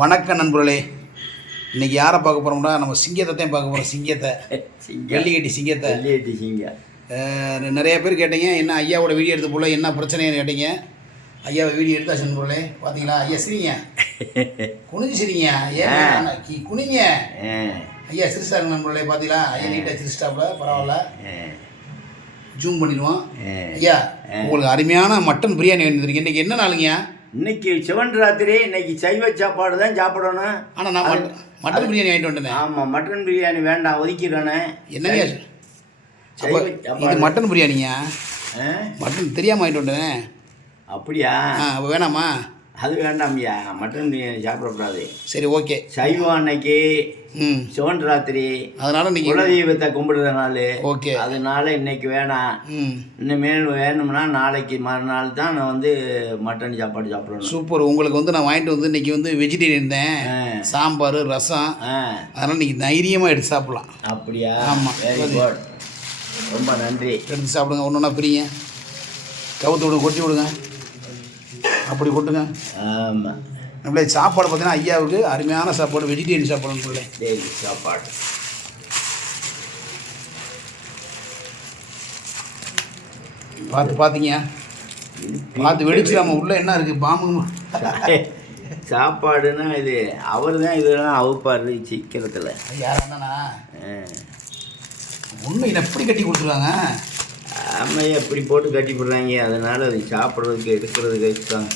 வணக்கம் நண்பர்களே. இன்றைக்கி யாரை பார்க்க போகிறோம்னா நம்ம சிங்கத்தை தான் பார்க்க போகிறோம். சிங்கத்தை வெள்ளிக்கட்டி சிங்கத்தை நிறைய பேர் கேட்டீங்க, என்ன ஐயாவோட வீடியோ எடுத்து போல என்ன பிரச்சனைன்னு கேட்டீங்க. ஐயாவை வீடியோ எடுத்தாச்சு நண்பர்களே. பார்த்தீங்களா ஐயா சிரிங்க, குனிஞ்சு சிரிங்க, ஏன் குனிங்க ஐயா சிரிச்சாருங்க நண்பர்களே. பார்த்தீங்களா ஐயா நீட்டாக சிரிச்சிட்டாப்புல, பரவாயில்ல. ஜூம் பண்ணிடுவோம். ஐயா உங்களுக்கு அருமையான மட்டன் பிரியாணி வேண்டியிருக்கேன். இன்றைக்கி என்ன நாளுங்க? இன்னைக்கு சிவன் ராத்திரி. இன்னைக்கு சைவ சாப்பாடு தான் சாப்பிடணும். ஆனால் நான் மட்டன் பிரியாணி வாங்கிட்டு வந்துட்டேன். ஆமாம், மட்டன் பிரியாணி வேண்டாம், ஒதுக்கிடணே. என்னங்க இது மட்டன் பிரியாணியா? மட்டன் தெரியாமல் வாங்கிட்டு வந்துட்டேன். அப்படியா? அப்போ வேணாமா? அது வேண்டாம்யா, மட்டன் பிரியாணி சாப்பிடக்கூடாது. சரி, ஓகே. சைவம் அன்னைக்கு சிவன் ராத்திரி, அதனால நீங்கள் குலதெய்வத்தை கும்பிடுற நாள். ஓகே, அதனால இன்னைக்கு வேணாம். இனிமேல் வேணும்னா நாளைக்கு மறுநாள் தான் நான் வந்து மட்டன் சாப்பாடு சாப்பிடணும். சூப்பர். உங்களுக்கு வந்து நான் வாங்கிட்டு வந்து இன்னைக்கு வந்து வெஜிடேரியன் தான், சாம்பார் ரசம். அதனால் நீங்கள் தைரியமாக எடுத்து சாப்பிட்லாம். அப்படியா? ஆமாம், வெரி குட், ரொம்ப நன்றி. எடுத்து சாப்பிடுங்க. ஒன்று ஒன்றா பிரிங்க, கவுத்து விடுங்க, கொட்டி விடுங்க, அப்படி கொட்டுங்க. ஆமாம், நம்மளே சாப்பாடு பார்த்தீங்கன்னா ஐயாவுக்கு அருமையான சாப்பாடு, வெஜிடேரியன் சாப்பாடுன்னு சொல்லி சாப்பாடு. பார்த்தீங்க, பார்த்து வெடிச்சு நம்ம உள்ளே என்ன இருக்குது பாம்பு சாப்பாடுன்னா இது அவர் தான் இதெல்லாம் அவுப்பார் சீக்கிரத்தில். யார் அண்ணனா? ஒன்றும் இதை எப்படி கட்டி கொடுத்துருவாங்க? ஆமையை எப்படி போட்டு கட்டி போடுறாங்க. அதனால் அது சாப்பிட்றதுக்கு எடுக்கிறதுக்கு கஷ்டம்.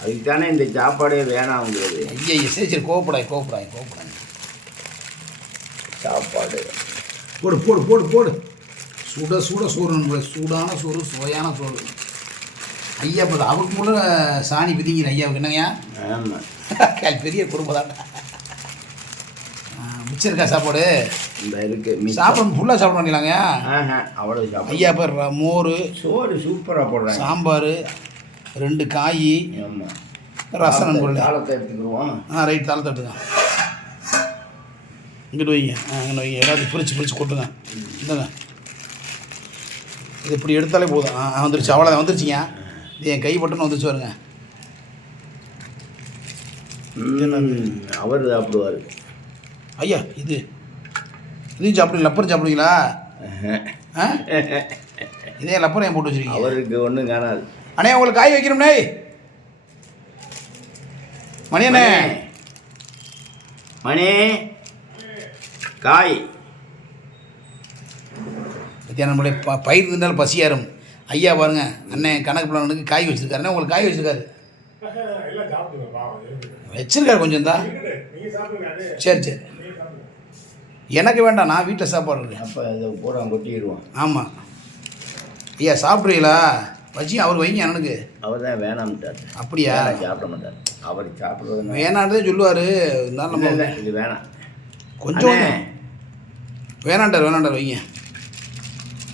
அதுக்கு தானே இந்த சாப்பாடே வேணாம் அவங்களுக்கு. ஐயா சரி சரி, கோவப்படாய். சாப்பாடு போடு போடு போடு போடு. சுட சோறு நண்பர்களே, சூடான சோறு, சுவையான சோறு. ஐயா இப்போ அவருக்கு முள்ள சாணி பிதிங்கிற ஐயாவுக்கு என்னங்கய்யா? ஆமாம், பெரிய குடும்பம் தான். மிச்சம் இருக்கா சாப்பாடு? இந்த இருக்குது, சாப்பிடணும், ஃபுல்லாக சாப்பிட மாட்டீங்களாங்க? அவ்வளோ சாப்பிடும் ஐயா பேர் மோர் சோறு சூப்பராக போடுறாங்க, சாம்பார், 2 காய், ஆமாம், ரசம் நண்பர்களே. தாளத்தை எடுத்துக்கிடுவோம். ரைட், தாளத்தை எடுத்துங்க. இங்கிட்டு வைங்க, இங்கே வைங்க. எல்லாத்தையும் பிரித்து கொட்டுங்க. இந்தங்க, இது இப்படி எடுத்தாலே போதும். வந்துருச்சு, அவ்வளோதான், வந்துருச்சிங்க. இது என் கை பட்டுன்னு வந்துருச்சு வருங்க. அவர் சாப்பிடுவார். ஐயா இதையும் சாப்பிடுங்க. லப்பர் சாப்பிடுவீங்களா? இதே லப்பர் ஏன் போட்டு வச்சுருக்கீங்க? அவருக்கு ஒன்றும் காணாது. அண்ணே உங்களுக்கு காய் வைக்கணும்னே. மணி காய் பற்றியா நம்மளே பயிர் இருந்தாலும் பசியாரும். ஐயா பாருங்க, அண்ணன் கணக்கு பிள்ளைனுக்கு காய் வச்சுருக்காருண்ணே. உங்களுக்கு காய் வச்சுருக்காரு, கொஞ்சம் தான். சரி, எனக்கு வேண்டாம், நான் வீட்டில் சாப்பாடு இருக்கேன். அப்போ அதை பூரா கொட்டிடுவோம். ஆமாம் ஐயா, சாப்பிட்றீங்களா? வச்சு அவர் வைங்க அண்ணனுக்கு. அவர் தான் வேணாம்ட்டார். அப்படியா? சாப்பிட மாட்டார் அவர். சாப்பிட்றது வேணான்றதே சொல்லுவார். இருந்தாலும் நம்ம இது வேணாம், கொஞ்சம் வேணாண்டார் வைங்க.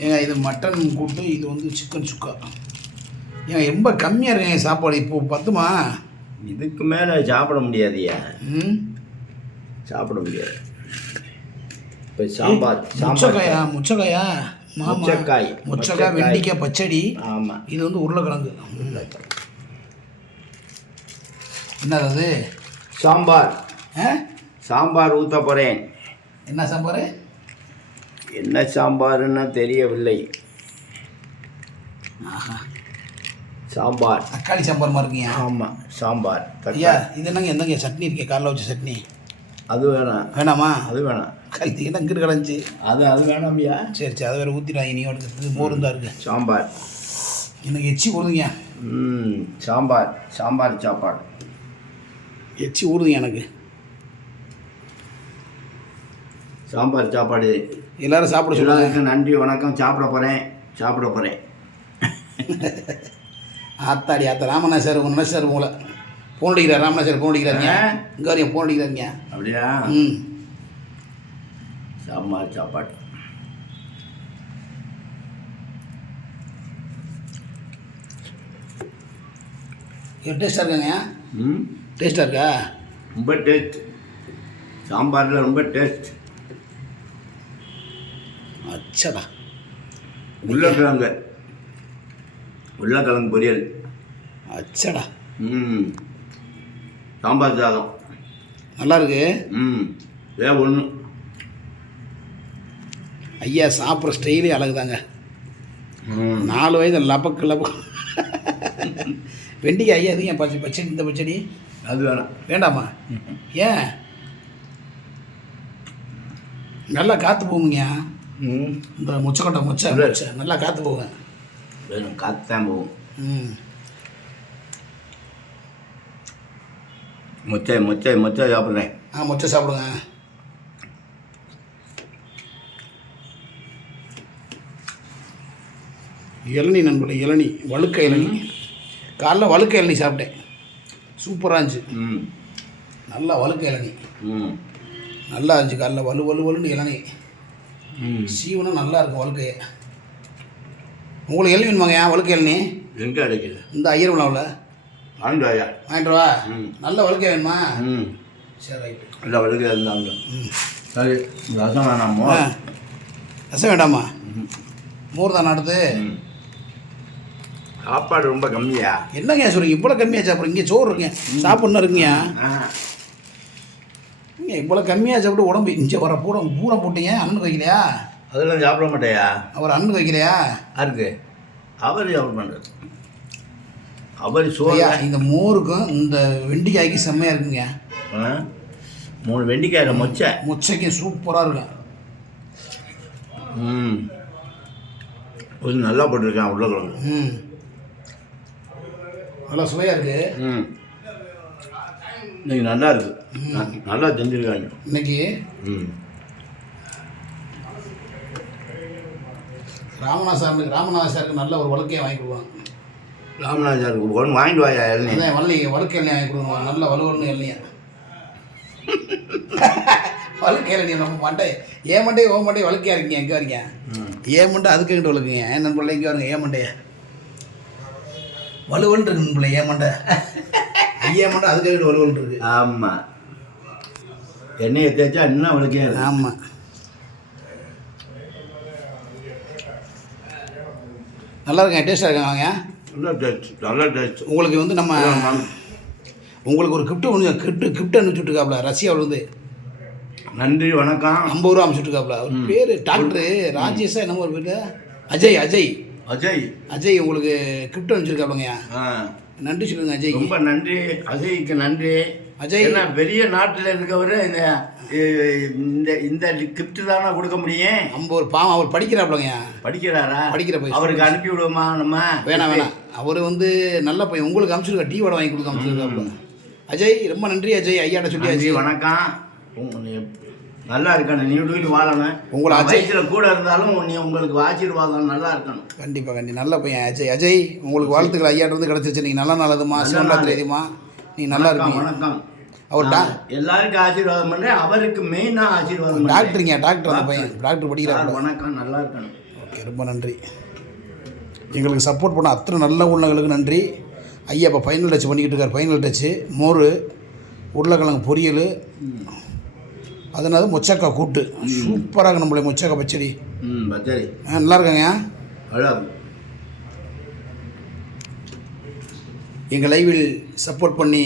ஏங்க இது மட்டன் கூட்டு, இது வந்து சிக்கன் சுக்கா. ஏங்க ரொம்ப கம்மியாக இருக்குங்க சாப்பாடு. இப்போது பத்துமா? இதுக்கு மேலே சாப்பிட முடியாதுயா. சாப்பிட முடியாது. இப்போ சாம்பார், முச்சக்காயா, முச்சக்காய், வெண்டிக்காய் பச்சடி. ஆமாம், இது வந்து உருளைக்கிழங்கு. என்னது? சாம்பார் ஊற்ற போகிறேன். என்ன சாம்பார்? என்ன சாம்பாருன்னா தெரியவில்லை. சாம்பார், தக்காளி சாம்பார் மாதிரி இருக்கீங்க. ஆமாம், சாம்பார். ஐயா இது என்னங்க? எந்தங்க சட்னி இருக்கே, காலைல வச்ச சட்னி? அது வேணாமா? அது வேணாம். கழுத்து என்ன இங்கிட்டு கிடஞ்சி? அது வேணாமியா? சரி, அதை வேறு ஊற்றிடுவாங்க. நீ எடுத்து மோரும் தான் இருக்குது. சாம்பார் எனக்கு எச்சி ஊறுதுங்க. சாம்பார் சாப்பாடு எச்சி ஊறுதுங்க எனக்கு. சாம்பார் சாப்பாடு எல்லோரும் சாப்பிட சொல்லுவாங்க. நன்றி, வணக்கம். சாப்பிட போகிறேன். ஆத்தாடி ராமண்ணா சார், உங்க சார் உங்களை ஃபோன் அடிக்கிறார். ராமண்ணா சார் ஃபோன் அடிக்கிறாருங்க. இங்கே வரையும் ஃபோன் அடிக்கிறாருங்க. அப்படியா? சாம்பார் சாப்பாடு டேஸ்ட்டாக இருக்காங்க. டேஸ்ட்டாக இருக்கா? ரொம்ப டேஸ்ட். சாம்பாரில் ரொம்ப டேஸ்ட். அச்சடா, உருளைக்கிழங்கு பொரியல். அச்சடா. சாம்பார் சாதம் நல்லா இருக்கு. ஏன் ஒன்று ஐயா சாப்பிட்ற ஸ்டைலே அழகுதாங்க. 4 வயது லபக்கு வெண்டிக்காய் ஐயா எதுங்க பச்சடி இந்த பச்சடி அது வேணாம். வேண்டாமா? ஏன்? நல்லா காற்று போகுங்க. இந்த முச்சக்கொட்டை முச்சை நல்லா காற்று போகும். வேணும் காற்று தான் போகும். முச்சை முச்சை முச்சை சாப்பிட்றேன். முச்சை சாப்பிடுங்க. இளநீ நண்பர்களே, இளநீ வழுக்க இளநீ. காலைல வழுக்க இளநீ சாப்பிட்டேன், சூப்பராக இருந்துச்சு. நல்லா வழுக்க இளநீ நல்லா இருந்துச்சு. காலைல வலுன்னு இளநீ சீவனும் நல்லா இருக்கும் வழுக்கையை. உங்களுக்கு இளநீ வேணுமாங்க? வழுக்க இளநீ எங்கே கிடைக்குது? இந்த ஐயர் விழாவில் வாங்கிட்டு வா. நல்ல வழுக்கை வேணுமா? சரி ரைட்டு. இல்லை வழுக்கை இருந்தாங்க. சரி ரசம் வேணாமோ? ரசம் வேண்டாமா? மோர் தான் அடுத்து. சாப்பாடு ரொம்ப கம்மியா? என்னங்க சொல்கிறீங்க? இவ்வளோ கம்மியாக சாப்பிட்றீங்க? இங்கே சோறு இருக்குங்க, சாப்பிட்ணும் இருக்குங்க. நீங்கள் இவ்வளோ கம்மியாக சாப்பிட்டு உடம்பு இங்கே வர பூனை போட்டீங்க. அண்ணனுக்கு வைக்கலையா? அதெல்லாம் சாப்பிட மாட்டேயா? அவர் அண்ணனுக்கு வைக்கலையா? யாருக்கு? அவர் சாப்பிட பண்ணுறது. அவர் சோயா. இந்த மோருக்கும் இந்த வெண்டிக்காய்க்கு செம்மையாக இருக்குங்க. 3 வெண்டிக்காயில் முச்சைக்கு சூப்பராக இருக்கும். கொஞ்சம் நல்லா போட்டிருக்கேன் உருளைக்கிழங்கு. நல்லா சுவையாக இருக்குது. இன்னைக்கு நல்லா இருக்கு. நல்லா செஞ்சுருக்காங்க இன்னைக்கு. ராமநாத சாருக்கு நல்ல ஒரு வழுக்கையை வாங்கி கொடுவாங்க. ராமநாத சாருக்கு ஒன்று வாங்கிட்டு வாயா? வழுக்கை எண்ணெய் வாங்கி கொடுவாங்க. நல்ல வலுவன்னு எண்ணெய். வழுக்கை எண்ணெய் நம்ம மண்டை ஓ மண்டை வழுக்கையா இருக்கீங்க. எங்கே வரீங்க? மண்டை அதுக்கு எங்கிட்ட வழுக்குங்க. நண்பர்களே இங்கே வருங்க. மண்டையை வலுவல் இருக்கு நண்பர்களே. மண்டை மண்டை அதுக்கு எங்கிட்ட வலுவல் இருக்கு. ஆமாம், எண்ணெயை தேய்ச்சா இன்னும் வழுக்கையா இருக்கு. ஆமாம். நல்லா இருக்குங்க, டேஸ்ட்டாக இருக்காங்க. நல்லா டேஸ்ட். உங்களுக்கு வந்து நம்ம உங்களுக்கு ஒரு கிஃப்ட் அனுப்பிச்சுட்ருக்காப்புல ரஷ்யாவிலேருந்து. நன்றி வணக்கம். 50 ரூபா அனுப்பிச்சுட்ருக்காப்புல. அவர் பேர் டாக்டரு ராஜேஷா என்னமோ ஒரு பேர். அஜய் அஜய் அஜய் அஜய் உங்களுக்கு கிஃப்ட் அனுப்பிச்சிருக்காப்புலங்க. நன்றி சொல்லுங்க அஜய். ரொம்ப நன்றி அஜய்க்கு. நன்றி அஜய். என்ன பெரிய நாட்டில் இருக்கவர் இந்த இந்த கிஃப்ட் தானே கொடுக்க முடியும். 50 பாவம் அவர் படிக்கிறாப்புலங்க. படிக்கிறாரா? படிக்கிற போய் அவருக்கு அனுப்பி விடுவோமா நம்ம? வேணாம். அவர் வந்து நல்ல பையன். உங்களுக்கு அனுப்பிச்சிருக்கா, டீ வடை வாங்கி கொடுக்க அனுப்பிச்சிருக்காப்புல. அஜய் ரொம்ப நன்றி அஜய். ஐயாட்ட சொல்லி அஜய் வணக்கம். நல்லா இருக்கணும். நீ வாழணும். உங்களை அஜயத்தில் கூட இருந்தாலும் உங்களுக்கு ஆசீர்வாதம் நல்லா இருக்கணும். கண்டிப்பாக நல்ல பையன் அஜய். அஜய் உங்களுக்கு வாழ்த்துக்கள் ஐயாட்ட இருந்து கிடச்சிருச்சு. நீங்கள் நல்லா நல்லதுமா, சிவராத்திரி தெரியுமா? நீ நல்லா இருக்கீங்க. வணக்கம். அவர்டா எல்லாருக்கும் ஆசீர்வாதம் பண்ணுறேன். அவருக்கு மெயினாக ஆசீர்வாதம். டாக்டர் அந்த பையன் டாக்டர் படிக்கிறார். வணக்கம், நல்லா இருக்கணும். ஓகே, ரொம்ப நன்றி. எங்களுக்கு சப்போர்ட் பண்ண அத்தனை நல்ல உள்ளங்களுக்கு நன்றி. ஐயா இப்போ ஃபைனல் டச் பண்ணிக்கிட்டு இருக்கார். ஃபைனல் டச்சு மோர், உருளைக்கிழங்கு பொரியல், அதனால மொச்சக்காய் கூட்டு சூப்பராக இருக்கு. நம்மளே மொச்சக்காய் பச்சடி பச்சடி நல்லா இருக்காங்க. எங்கள் லைவில் சப்போர்ட் பண்ணி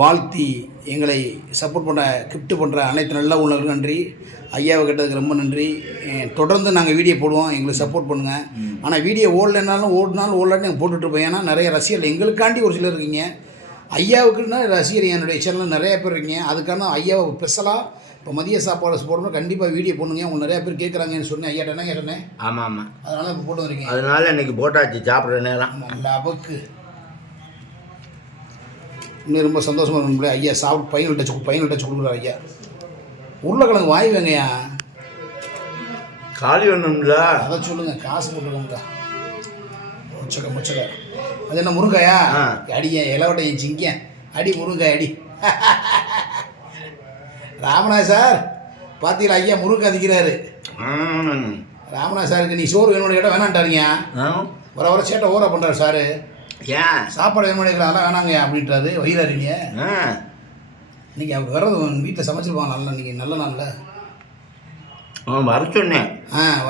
வாழ்த்தி எங்களை சப்போர்ட் பண்ண கிஃப்ட் பண்ணுற அனைத்து நல்ல உள்ளவர்களுக்கும் நன்றி. ஐயாவை கேட்டதுக்கு ரொம்ப நன்றி. தொடர்ந்து நாங்கள் வீடியோ போடுவோம், எங்களுக்கு சப்போர்ட் பண்ணுங்கள். ஆனால் வீடியோ ஓடலைனாலும் ஓடலான்னு நாங்கள் போட்டுட்ருப்போம். ஏன்னா நிறைய ரசிகர்கள் எங்களுக்காண்டி ஒரு சிலர் இருக்கீங்க. ஐயாவுக்குன்னா ரசிகர் என்னுடைய சேனலில் நிறையா பேர் இருக்கீங்க. அதுக்கான ஐயாவை ஸ்பெஷலாக இப்போ மதிய சாப்பாடு போடணும், கண்டிப்பாக வீடியோ போடணுங்க. அவங்க நிறையா பேர் கேட்குறாங்கன்னு சொன்னேன். ஐயாட்ட என்ன கேட்டேன்? ஆமாம். அதனால் இப்போ போட்டு வந்துருக்கீங்க. அதனால இன்றைக்கி போட்டாச்சு சாப்பிட்ற நேரம். நல்லா அபக்கு இன்னும் ரொம்ப சந்தோஷமாக இருக்கணும். ஐயா சாப்பிட்டு ஃபைனல் டச் கொடுக்குறாரு ஐயா. உருளைக்கிழங்கு வாங்கி வேங்கய்யா. காலி வேணும்ல, அதை சொல்லுங்கள். காசு போட்டுருக்கோங்க. முச்சக்கை அது என்ன முருங்காயா? அடிய இலவட்டையும் சிங்க அடி முருங்காய் அடி. ராமநாத சார் பார்த்தீங்களா ஐயா முருங்காய் அதிக்கிறாரு. ராமநாத சாருக்கு நீ சோறு வேணும்னு கேட்டால் வேணான்ட்டாருங்க. வர சேட்டை ஓரா பண்ணுறாரு சாரு. ஏன் சாப்பாடு வேணும்னு கேட்குறாங்க, அதெல்லாம் வேணாங்க அப்படின்றாரு. வயிறாருங்க. நீங்கள் அவங்க வர்றது வீட்டில் சமைச்சிருப்பாங்க. நல்லா நீங்கள் நல்ல நாளில் வர சொன்னேன்.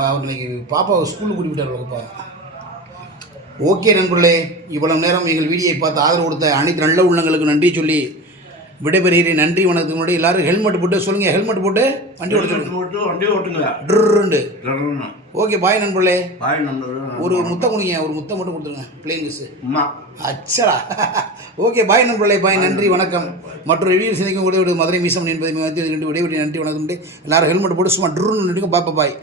அவர் இன்னைக்கு பாப்பாவை ஸ்கூலுக்கு கூட்டி விட்டார். ஓகே நண்பர்களே, இவ்வளவு நேரம் எங்கள் வீடியோவை பார்த்து ஆதரவு கொடுத்த அனைத்து நல்ல உள்ளங்களுக்கு நன்றி சொல்லி விடைபெறுகிறேன். நன்றி வணக்கத்துக்கு முன்னாடி எல்லாரும் ஹெல்மெட் போட்டு சொல்லுங்கள், ஹெல்மெட் போட்டு வண்டி ஓட்ட சொல்லுங்க. வண்டி ஓட்டுங்க. ட்ருண்டு. ஓகே, பாய் நண்பர்களே. பாய் நண்பர்களே. ஒரு முத்தம் கொடுங்க, ஒரு முத்தம் மட்டும் கொடுத்துருங்க. பிளேன் மிஸ் அம்மா அச்சடா. ஓகே, பாய் நண்பர்களே, பாய், நன்றி வணக்கம். மற்றொரு வீடியோ சந்திக்கும் கூட மதுரை மீசம் என்பதை விடைபெறுகிறேன். நன்றி வணக்கம். எல்லாரும் ஹெல்மெட் போட்டு சும்மா ட்ருன்னு பாப்பா பாய்.